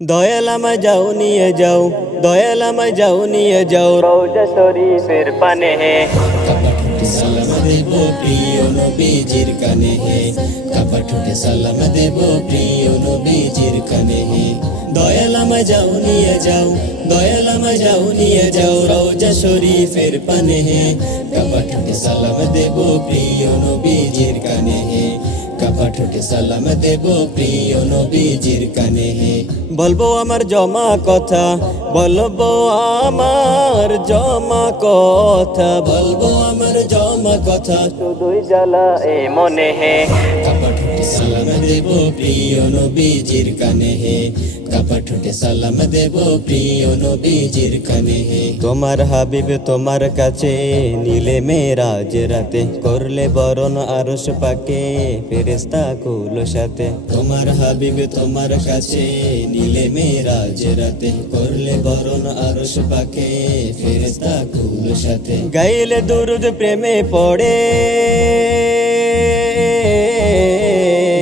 দয়াল আমায় যাও নিয়ে যাও, দয়াল আমায় যাও নিয়ে যাও রওজা শরীফের পানে হে। কপাটুটে সালাম দেব প্রিয় নবীজির কানে হে, কপাটুটে সালাম দেব প্রিয় নবীজির কানে হে। দয়াল আমায় যাও নিয়ে যাও, দয়াল আমায় যাও নিয়ে যাও রওজা শরীফের পানে হে, কপাটুটে সালাম দেব প্রিয় নবীজির কানে হে, কপাটুটে সালাম দেব প্রিয় নবীজির কানে হে। বলবো আমার জমা কথা, বলবো আমার জমা কথা, বলবো আমার জমা কথা, শুধুই জ্বালা এ মনে হে। কপাটুটে সালাম দেব প্রিয় নবীজির কানে হে, কপাটুটে সালাম দেব প্রিয় নবীজির কানে হে। তোমার হাবিব তোমার কাছে নীলে মেরাজ রাতে, করলে বরণ আরশ পাকে ফেরেশতা কুল সাথে। তোমার হাবিব তোমার কাছে নীলে মেরাজ রাতে, করলে বরণ আরশ পাকে ফেরেশতা কুল সাথে। গাইলে দুরুদ প্রেমে পড়ে,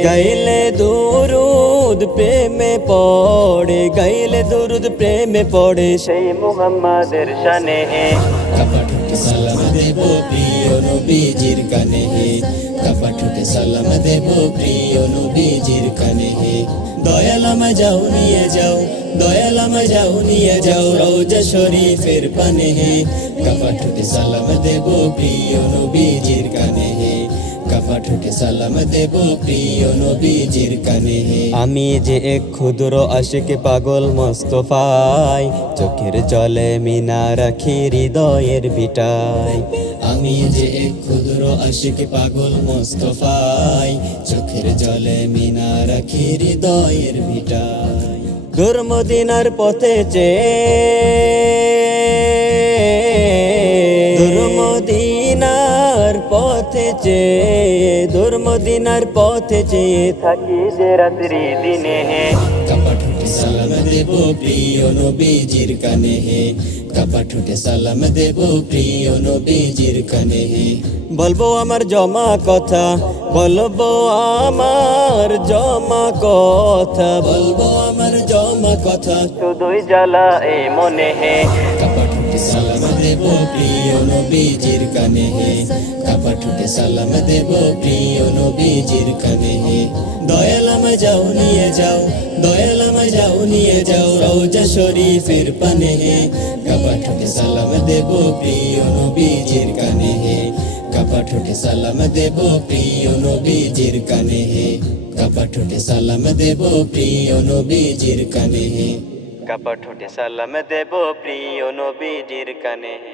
গাইলে দুরুদ প্রেমে পড়ে, গাইলে দুরুদ প্রেমে পড়ে সেই মুহাম্মাদের শানে হে। কপাটুটে সালাম দেব প্রিয় নবীজির কানে হে, কপাটুটে সালাম দেব প্রিয় নবীজির কানে হে। দয়াল আমায় যাও নিয়ে যাও, দয়াল আমায় যাও নিয়ে যাও রওজা শরীফের পানে হে, কপাটুটে সালাম দেব প্রিয় নবীজির কানে হে, কপাটুটে সালাম দেব প্রিয় নবীজির কানে হে। আমি যে এক ক্ষুদ্র আশিক পাগল মোস্তফায়, চোখের জলে মিনা রাখি হৃদয়ের ভিটায়। আমি যে এক ক্ষুদ্র আশিক পাগল মোস্তফায়, চোখের জলে মিনা রাখি হৃদয়ের ভিটায়। দূর মদিনার পথে দূর মদিনার পথে দূর মদিনার পথে চেয়ে থাকি যে রাত্রি দিনে হে। কপাটুটে সালাম দেব প্রিয় নবীজির কানে হে, কপাটুটে সালাম দেব প্রিয় নবীজির কানে হে। বলবো আমার জমা কথা, বলবো আমার জমা কথা, বলবো আমার জমা কথা, শুধুই জ্বালা এ মনে হে। কপাটুটে সালাম দেব প্রিয় নবীজির কানে হে, কপাটুটে সালাম দেব প্রিয় নবীজির কানে হে। দয়াল আমায় যাও নিয়ে যাও, দয়াল আমায় যাও নিয়ে যাও রওজা শরীফের পানে হে, কপাটুটে সালাম দেব প্রিয় নবীজির কানে হে, কপাটুটে সালাম দেব প্রিয় নবীজির কানে হে, কপাটুটে সালাম দেব প্রিয় নবীজির কানে হে। কপট ঠোঁটে সালাম দেব প্রিয় নবীজির কানে হে।